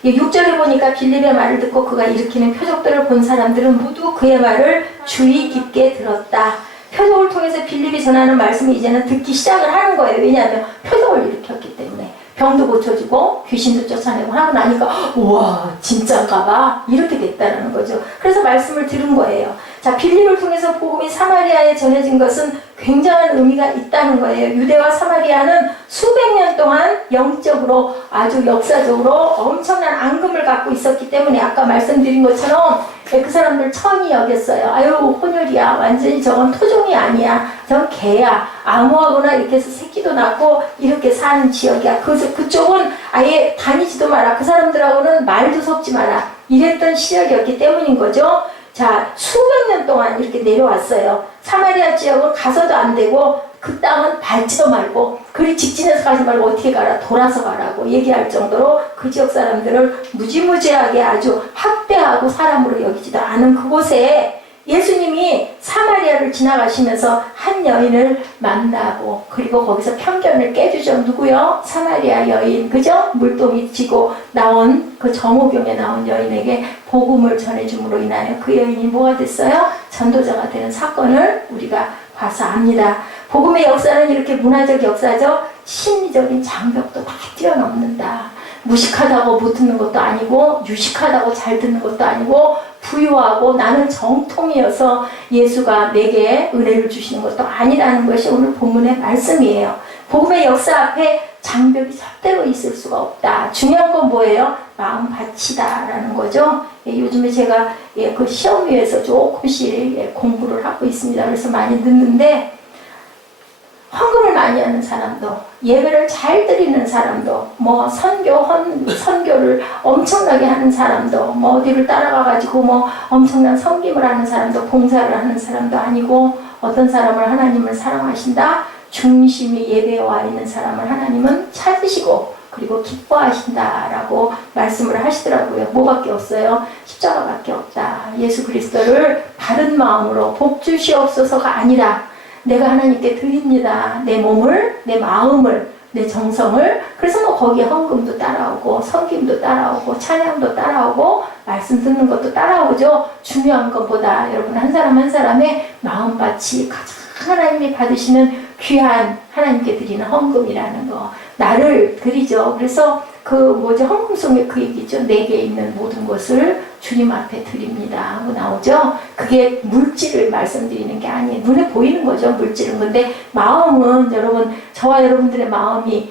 6절에 보니까 빌립의 말을 듣고 그가 일으키는 표적들을 본 사람들은 모두 그의 말을 주의 깊게 들었다. 표적을 통해서 빌립이 전하는 말씀을 이제는 듣기 시작을 하는 거예요. 왜냐하면 표적을 일으켰기 때문에. 병도 고쳐주고 귀신도 쫓아내고 하고 나니까 우와 진짜인가 봐 이렇게 됐다는 거죠. 그래서 말씀을 들은 거예요. 자, 빌립을 통해서 복음이 사마리아에 전해진 것은 굉장한 의미가 있다는 거예요. 유대와 사마리아는 수백 년 동안 영적으로 아주 역사적으로 엄청난 앙금을 갖고 있었기 때문에 아까 말씀드린 것처럼 그 사람들 천히 여겼어요. 아유 혼혈이야, 완전히 저건 토종이 아니야, 저건 개야, 암호하거나 이렇게 해서 새끼도 낳고 이렇게 사는 지역이야. 그쪽은 아예 다니지도 마라, 그 사람들하고는 말도 섞지 마라 이랬던 시절이었기 때문인 거죠. 자, 수백 년 동안 이렇게 내려왔어요. 사마리아 지역은 가서도 안 되고 그 땅은 밟지도 말고 그리 직진해서 가지 말고 어떻게 가라, 돌아서 가라고 얘기할 정도로 그 지역 사람들을 무지무지하게 아주 학대하고 사람으로 여기지도 않은 그곳에 예수님이 사마리아를 지나가시면서 한 여인을 만나고 그리고 거기서 편견을 깨주죠. 누구요? 사마리아 여인, 그죠? 물동이 지고 나온 그 정오병에 나온 여인에게 복음을 전해줌으로 인하여 그 여인이 뭐가 됐어요? 전도자가 되는 사건을 우리가 봐서 압니다. 복음의 역사는 이렇게 문화적 역사죠. 심리적인 장벽도 다 뛰어넘는다. 무식하다고 못 듣는 것도 아니고 유식하다고 잘 듣는 것도 아니고 부유하고 나는 정통이어서 예수가 내게 은혜를 주시는 것도 아니라는 것이 오늘 본문의 말씀이에요. 복음의 역사 앞에 장벽이 절대로 있을 수가 없다. 중요한 건 뭐예요? 마음밭이다라는 거죠. 요즘에 제가 그 시험 위해서 조금씩 공부를 하고 있습니다. 그래서 많이 듣는데 헌금을 많이 하는 사람도, 예배를 잘 드리는 사람도, 선교를 엄청나게 하는 사람도, 어디를 따라가가지고 엄청난 섬김을 하는 사람도, 봉사를 하는 사람도 아니고, 어떤 사람을 하나님을 사랑하신다? 중심이 예배에 와 있는 사람을 하나님은 찾으시고, 그리고 기뻐하신다라고 말씀을 하시더라고요. 뭐밖에 없어요? 십자가밖에 없다. 예수 그리스도를 바른 마음으로 복 주시옵소서가 아니라, 내가 하나님께 드립니다. 내 몸을, 내 마음을, 내 정성을. 그래서 거기에 헌금도 따라오고 섬김도 따라오고 찬양도 따라오고 말씀 듣는 것도 따라오죠. 중요한 것보다 여러분 한 사람 한 사람의 마음밭이 가장 하나님이 받으시는 귀한 하나님께 드리는 헌금이라는 거. 나를 드리죠. 그래서 헌금 속에 그 얘기죠. 내게 있는 모든 것을 주님 앞에 드립니다 하고 나오죠. 그게 물질을 말씀드리는 게 아니에요. 눈에 보이는 거죠, 물질은. 근데 마음은 여러분, 저와 여러분들의 마음이,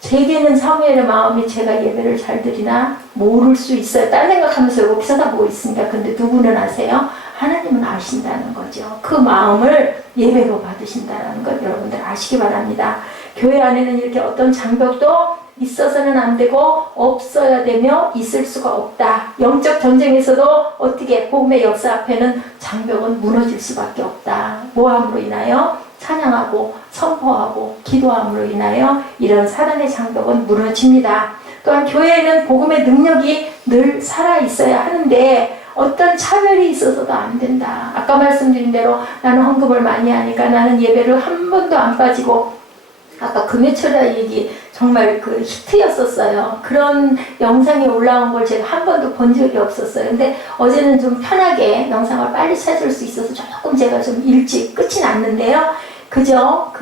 제게는 사무엘의 마음이 제가 예배를 잘 드리나 모를 수 있어요. 딴 생각하면서 여기서 다 뭐 있습니까? 근데 누구는 아세요? 하나님은 아신다는 거죠. 그 마음을 예배로 받으신다는 것 여러분들 아시기 바랍니다. 교회 안에는 이렇게 어떤 장벽도 있어서는 안 되고 없어야 되며 있을 수가 없다. 영적 전쟁에서도 어떻게 복음의 역사 앞에는 장벽은 무너질 수밖에 없다. 뭐함으로 인하여? 찬양하고 선포하고 기도함으로 인하여 이런 사단의 장벽은 무너집니다. 또한 교회에는 복음의 능력이 늘 살아있어야 하는데 어떤 차별이 있어서도 안 된다. 아까 말씀드린 대로 나는 헌금을 많이 하니까 나는 예배를 한 번도 안 빠지고, 아까 금요철야 얘기 정말 그 히트였었어요. 그런 영상이 올라온 걸 제가 한 번도 본 적이 없었어요. 근데 어제는 좀 편하게 영상을 빨리 찾을 수 있어서 조금 제가 좀 일찍 끝이 났는데요. 그죠?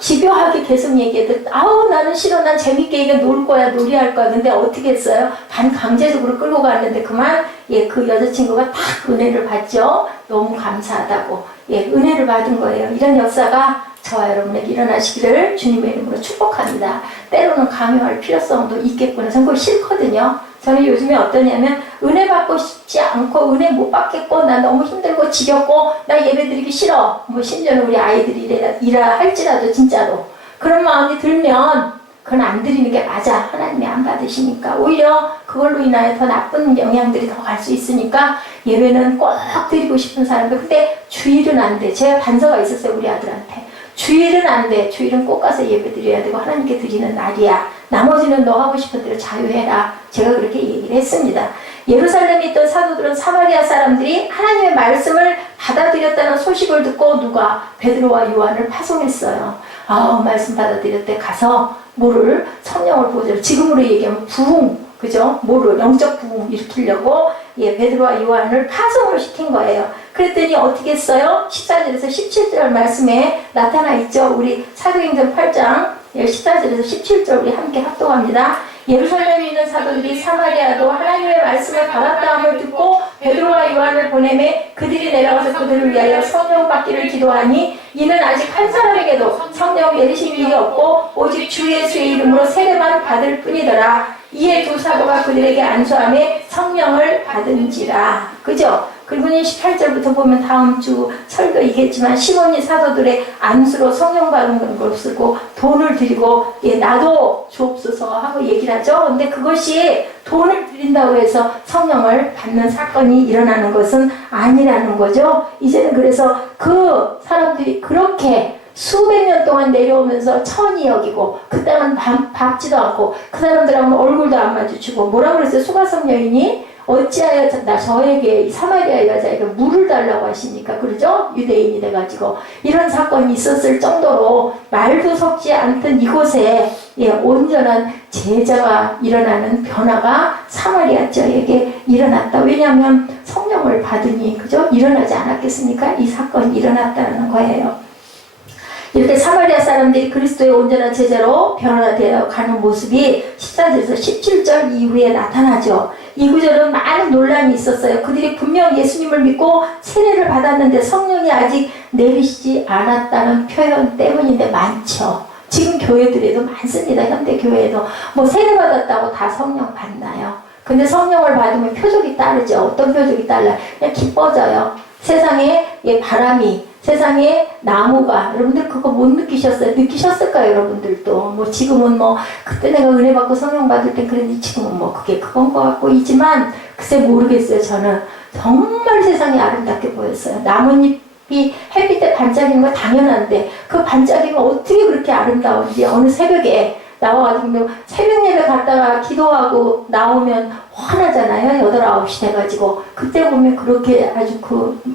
집요하게 계속 얘기해도, 아우, 나는 싫어. 난 재밌게 이게 놀 거야. 놀이할 거야. 근데 어떻게 했어요? 강제적으로 끌고 갔는데 그만, 그 여자친구가 딱 은혜를 받죠? 너무 감사하다고. 은혜를 받은 거예요. 이런 역사가 저와 여러분에게 일어나시기를 주님의 이름으로 축복합니다. 때로는 강요할 필요성도 있겠구나. 저는 그거 싫거든요. 저는 요즘에 어떠냐면, 은혜 받고 싶지 않고, 은혜 못 받겠고, 나 너무 힘들고 지겹고, 나 예배 드리기 싫어. 심지어는 우리 아이들이 이라 할지라도 진짜로. 그런 마음이 들면, 그건 안 드리는 게 맞아. 하나님이 안 받으시니까. 오히려 그걸로 인하여 더 나쁜 영향들이 더 갈 수 있으니까, 예배는 꼭 드리고 싶은 사람들. 근데 주일은 안 돼. 제가 단서가 있었어요, 우리 아들한테. 주일은 안 돼. 주일은 꼭 가서 예배 드려야 되고 하나님께 드리는 날이야. 나머지는 너 하고 싶은 대로 자유해라. 제가 그렇게 얘기를 했습니다. 예루살렘에 있던 사도들은 사마리아 사람들이 하나님의 말씀을 받아들였다는 소식을 듣고 누가 베드로와 요한을 파송했어요. 말씀 받아들였대. 가서 뭐를, 성령을 보여줘. 지금으로 얘기하면 부흥, 그죠? 뭐를, 영적 부흥 일으키려고 베드로와 요한을 파송을 시킨 거예요. 그랬더니 어떻게 했어요? 14절에서 17절 말씀에 나타나 있죠. 우리 사도행전 8장 14절에서 17절 우리 함께 합독합니다. 예루살렘에 있는 사도들이 사마리아도 하나님의 말씀을 받았다함을 듣고 베드로와 요한을 보내매 그들이 내려가서 그들을 위하여 성령 받기를 기도하니, 이는 아직 한 사람에게도 성령 내리신 일이 없고 오직 주 예수의 이름으로 세례만 받을 뿐이더라. 이에 두 사도가 그들에게 안수하매 성령을 받은지라. 그죠? 그리고 18절부터 보면 다음 주 설교이겠지만, 시몬이 사도들의 안수로 성령 받은 걸 쓰고 돈을 드리고, 나도 주옵소서 하고 얘기를 하죠. 근데 그것이 돈을 드린다고 해서 성령을 받는 사건이 일어나는 것은 아니라는 거죠. 이제는 그래서 그 사람들이 그렇게 수백 년 동안 내려오면서 천히 여기고, 그 땅은 밟지도 않고, 그 사람들하고는 얼굴도 안 마주치고, 뭐라고 그랬어요? 수가성 여인이 어찌하여 저에게 사마리아 여자에게 물을 달라고 하시니까, 그러죠? 유대인이 돼가지고 이런 사건이 있었을 정도로 말도 섞지 않던 이곳에 온전한 제자가 일어나는 변화가 사마리아 저에게 일어났다. 왜냐하면 성령을 받으니, 그죠? 일어나지 않았겠습니까? 이 사건이 일어났다는 거예요. 이렇게 사마리아 사람들이 그리스도의 온전한 제자로 변화되어 가는 모습이 14절에서 17절 이후에 나타나죠. 이 구절은 많은 논란이 있었어요. 그들이 분명 예수님을 믿고 세례를 받았는데 성령이 아직 내리시지 않았다는 표현 때문인데 많죠. 지금 교회들에도 많습니다. 현대 교회에도 세례 받았다고 다 성령 받나요? 근데 성령을 받으면 표적이 따르죠. 어떤 표적이 달라요? 그냥 기뻐져요. 세상에 바람이, 세상에 나무가, 여러분들 그거 못 느끼셨어요? 느끼셨을까요, 여러분들도? 지금은 그때 내가 은혜 받고 성령 받을 땐 그랬는데 지금은 그게 그건 것 같고,이지만 글쎄 모르겠어요. 저는 정말 세상이 아름답게 보였어요. 나뭇잎이 햇빛에 반짝이는 거 당연한데, 그 반짝이면 어떻게 그렇게 아름다운지, 어느 새벽에 나와가지고 새벽 예배 갔다가 기도하고 나오면 환하잖아요. 8, 9시 돼가지고. 그때 보면 그렇게 아주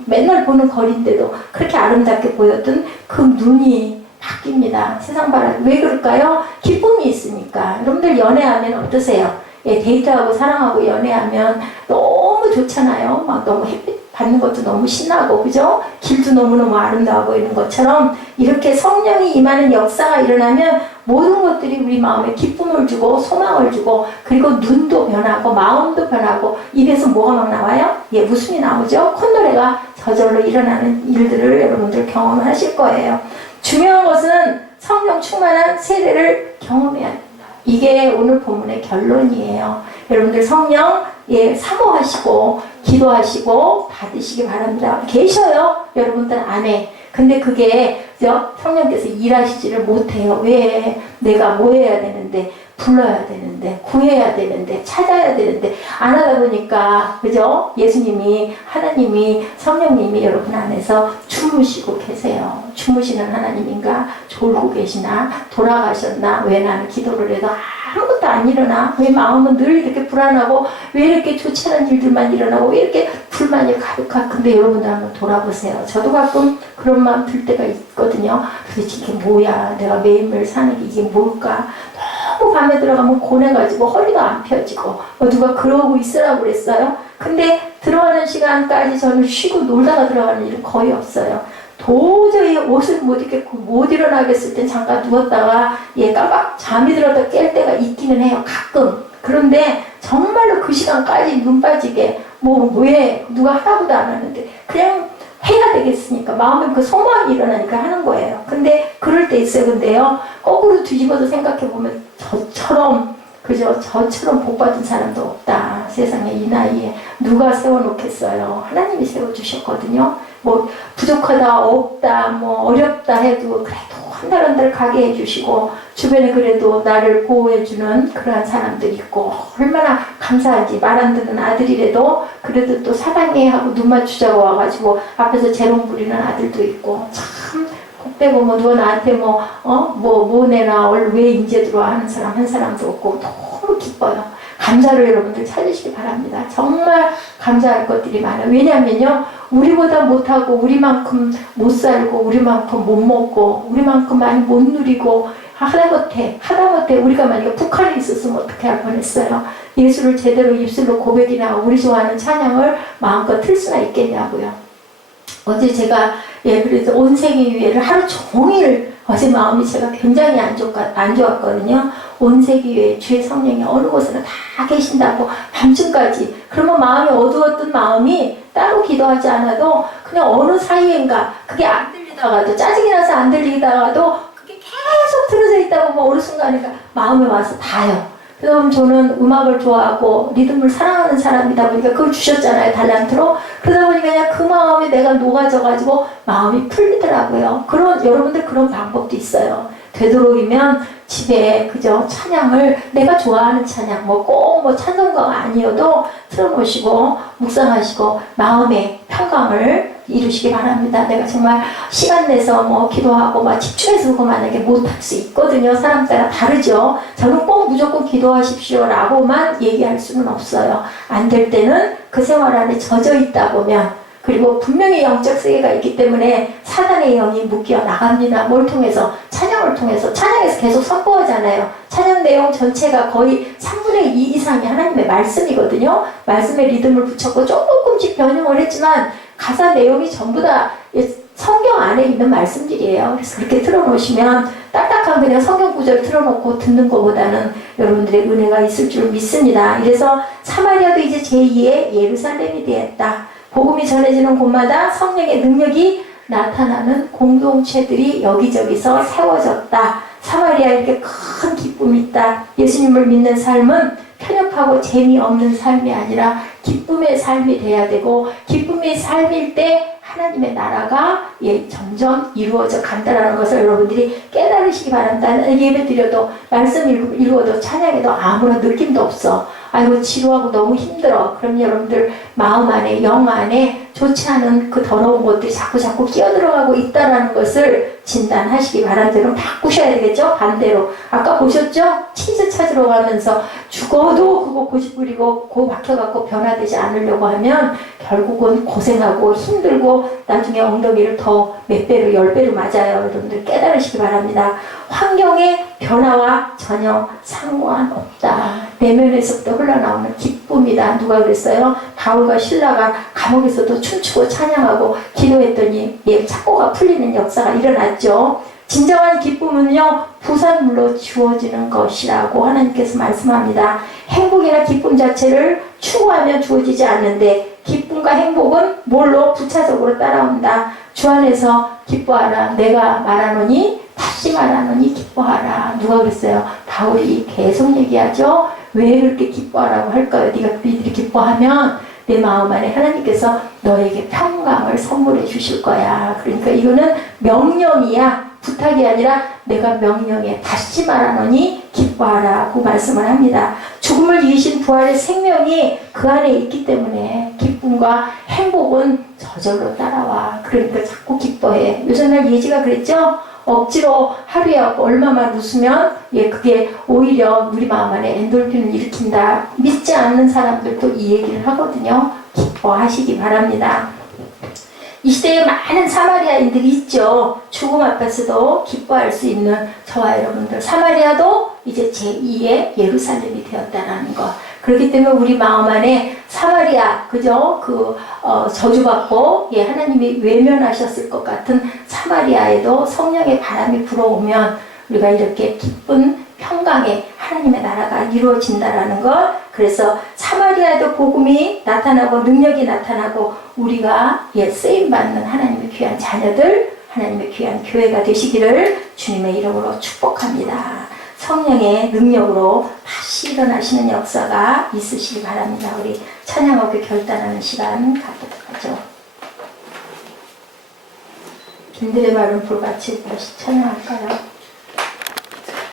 맨날 보는 거리인데도 그렇게 아름답게 보였던 그 눈이 바뀝니다. 세상 바람. 왜 그럴까요? 기쁨이 있으니까. 여러분들 연애하면 어떠세요? 데이트하고 사랑하고 연애하면 너무 좋잖아요. 너무 햇빛 받는 것도 너무 신나고, 그죠? 길도 너무너무 아름다워 보이는 것처럼 이렇게 성령이 임하는 역사가 일어나면 모든 것들이 우리 마음에 기쁨을 주고 소망을 주고, 그리고 눈도 변하고 마음도 변하고, 입에서 뭐가 막 나와요? 웃음이 나오죠? 콧노래가 저절로 일어나는 일들을 여러분들 경험하실 거예요. 중요한 것은 성령 충만한 세례를 경험해야 된다. 이게 오늘 본문의 결론이에요. 여러분들 성령 사모하시고 기도하시고 받으시기 바랍니다. 계셔요, 여러분들 안에. 근데 그게 성령께서 일하시지를 못해요. 왜? 내가 뭐 해야 되는데, 불러야 되는데, 구해야 되는데, 찾아야 되는데, 안 하다 보니까, 그죠? 예수님이, 하나님이, 성령님이 여러분 안에서 주무시고 계세요. 주무시는 하나님인가? 졸고 계시나? 돌아가셨나? 왜 나는 기도를 해도 아무것도 안 일어나? 왜 마음은 늘 이렇게 불안하고 왜 이렇게 좋지 않은 일들만 일어나고 왜 이렇게 불만이 가득하? 근데 여러분들 한번 돌아보세요. 저도 가끔 그런 마음 들 때가 있거든요. 도대체 이게 뭐야? 내가 매일매일 사는 게 이게 뭘까? 너무 밤에 들어가면 고뇌가지고 허리가 안 펴지고 누가 그러고 있으라고 그랬어요. 근데 들어가는 시간까지 저는 쉬고 놀다가 들어가는 일은 거의 없어요. 도저히 옷을 못 입겠고 못 일어나겠을 땐 잠깐 누웠다가 깜빡 잠이 들었다 깰 때가 있기는 해요. 가끔. 그런데 정말로 그 시간까지 눈 빠지게 왜 누가 하라고도 안 하는데 그냥 해야 되겠으니까 마음에 그 소망이 일어나니까 하는 거예요. 근데 그럴 때 있어요. 근데요 거꾸로 뒤집어서 생각해보면 저처럼 복받은 사람도 없다. 세상에 이 나이에 누가 세워놓겠어요. 하나님이 세워주셨거든요. 부족하다 없다 어렵다 해도 그래도 한 달 한 달 가게 해주시고 주변에 그래도 나를 보호해주는 그러한 사람들이 있고 얼마나 감사하지. 말 안 듣는 아들이라도 그래도 또 사랑해 하고 눈 맞추자고 와가지고 앞에서 재롱 부리는 아들도 있고 참 빼고 누가 나한테 뭐 내놔 왜 인제 들어와 하는 사람 한 사람도 없고 너무 기뻐요. 감사를 여러분들 찾으시기 바랍니다. 정말 감사할 것들이 많아요. 왜냐면요 우리보다 못하고 우리만큼 못 살고 우리만큼 못 먹고 우리만큼 많이 못 누리고 하다못해 우리가 만약에 북한에 있었으면 어떻게 할 뻔했어요. 예수를 제대로 입술로 고백이나 우리 좋아하는 찬양을 마음껏 틀 수나 있겠냐고요. 어제 제가 그래서 온 세계유회를 하루 종일 어제 마음이 제가 굉장히 안 좋았거든요. 온 세계유회 주의 성령이 어느 곳에나 다 계신다고 밤중까지. 그러면 마음이 어두웠던 마음이 따로 기도하지 않아도 그냥 어느 사이인가 그게 안 들리다가도 짜증이 나서 안 들리다가도 그게 계속 틀어져 있다 보면 어느 순간인가 마음에 와서 닿아요. 그럼 저는 음악을 좋아하고 리듬을 사랑하는 사람이다 보니까 그걸 주셨잖아요. 달란트로. 그러다 보니까 그냥 그 마음에 내가 녹아져가지고 마음이 풀리더라고요. 여러분들 그런 방법도 있어요. 되도록이면 집에 찬양을 내가 좋아하는 찬양 꼭 찬송가가 아니어도 틀어놓으시고 묵상하시고 마음의 평강을 이루시기 바랍니다. 내가 정말 시간 내서 기도하고 집중해서 그거 만약에 못할 수 있거든요. 사람 따라 다르죠. 저는 꼭 무조건 기도하십시오 라고만 얘기할 수는 없어요. 안 될 때는 그 생활 안에 젖어 있다 보면 그리고 분명히 영적 세계가 있기 때문에 사단의 영이 묶여 나갑니다. 뭘 통해서? 찬양을 통해서. 찬양에서 계속 선포하잖아요. 찬양 내용 전체가 거의 3분의 2 이상이 하나님의 말씀이거든요. 말씀에 리듬을 붙였고 조금씩 변형을 했지만 가사 내용이 전부 다 성경 안에 있는 말씀들이에요. 그래서 그렇게 틀어놓으시면 딱딱한 그냥 성경 구절 틀어놓고 듣는 것보다는 여러분들의 은혜가 있을 줄 믿습니다. 이래서 사마리아도 이제 제2의 예루살렘이 되었다. 복음이 전해지는 곳마다 성령의 능력이 나타나는 공동체들이 여기저기서 세워졌다. 사마리아에 이렇게 큰 기쁨이 있다. 예수님을 믿는 삶은 편협하고 재미없는 삶이 아니라 기쁨의 삶이 돼야 되고 기쁨의 삶일 때 하나님의 나라가 점점 이루어져 간다는 것을 여러분들이 깨달으시기 바랍니다. 예배 드려도 말씀 읽어도 찬양해도 아무런 느낌도 없어. 아이고 지루하고 너무 힘들어. 그럼 여러분들 마음 안에 영 안에 좋지 않은 그 더러운 것들이 자꾸 끼어들어가고 있다는 것을 진단하시기 바랍니다. 그럼 바꾸셔야 되겠죠? 반대로. 아까 보셨죠? 치즈 찾으러 가면서 죽어도 그거 고집부리고 고 박혀갖고 변화되지 않으려고 하면 결국은 고생하고 힘들고 나중에 엉덩이를 더 몇 배로 10배로 맞아요. 여러분들 깨달으시기 바랍니다. 환경의 변화와 전혀 상관없다. 내면에서부터 흘러나오는 기쁨이다. 누가 그랬어요? 바울과 실라가 감옥에서도 춤추고 찬양하고 기도했더니 착고가 풀리는 역사가 일어났죠. 진정한 기쁨은요 부산물로 주어지는 것이라고 하나님께서 말씀합니다. 행복이나 기쁨 자체를 추구하면 주어지지 않는데 기쁨과 행복은 뭘로 부차적으로 따라온다. 주 안에서 기뻐하라. 내가 말하노니 다시 말하노니 기뻐하라. 누가 그랬어요? 바울이 계속 얘기하죠. 왜 그렇게 기뻐하라고 할까요? 너희들이 기뻐하면 내 마음 안에 하나님께서 너에게 평강을 선물해 주실 거야. 그러니까 이거는 명령이야. 부탁이 아니라 내가 명령해. 다시 말하노니 기뻐하라고 말씀을 합니다. 죽음을 이기신 부활의 생명이 그 안에 있기 때문에 기쁨과 행복은 저절로 따라와. 그러니까 자꾸 기뻐해. 요새날 예지가 그랬죠? 억지로 하루에 얼마만 웃으면 그게 오히려 우리 마음 안에 엔돌핀을 일으킨다. 믿지 않는 사람들도 이 얘기를 하거든요. 기뻐하시기 바랍니다. 이 시대에 많은 사마리아인들이 있죠. 죽음 앞에서도 기뻐할 수 있는 저와 여러분들. 사마리아도 이제 제2의 예루살렘이 되었다라는 것. 그렇기 때문에 우리 마음 안에 사마리아, 그죠? 저주받고, 하나님이 외면하셨을 것 같은 사마리아에도 성령의 바람이 불어오면 우리가 이렇게 기쁜 평강에 하나님의 나라가 이루어진다라는 것. 그래서 사마리아에도 복음이 나타나고 능력이 나타나고 우리가 쓰임받는 하나님의 귀한 자녀들, 하나님의 귀한 교회가 되시기를 주님의 이름으로 축복합니다. 성령의 능력으로 다시 일어나시는 역사가 있으시기 바랍니다. 우리 찬양하고 결단하는 시간 갖도록 하죠. 빈들의 마른 불같이 다시 찬양할까요?